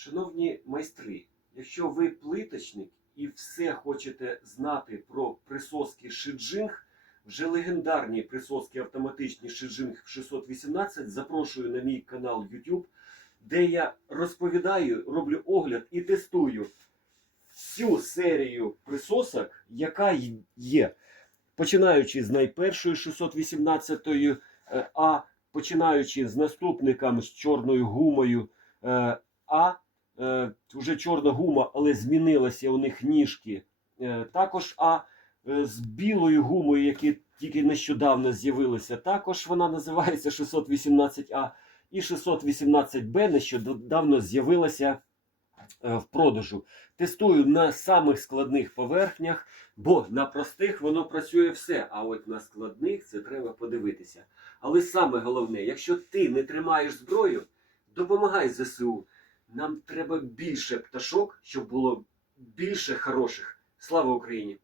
Шановні майстри, якщо ви плиточник і все хочете знати про присоски Шиджинг, вже легендарні присоски автоматичні Шиджинг 618, запрошую на мій канал YouTube, де я розповідаю, роблю огляд і тестую всю серію присосок, яка є. Починаючи з найпершої 618 е, А, починаючи з наступником з чорною гумою е, А, е, вже чорна гума, але змінилися у них ніжки. Е, також А е, з білою гумою, які тільки нещодавно з'явилися. Також вона називається 618А. І 618Б нещодавно з'явилася е, в продажу. Тестую на самих складних поверхнях, бо на простих воно працює все. А от на складних це треба подивитися. Але саме головне, якщо ти не тримаєш зброю, допомагай ЗСУ. Нам треба більше пташок, щоб було більше хороших. Слава Україні!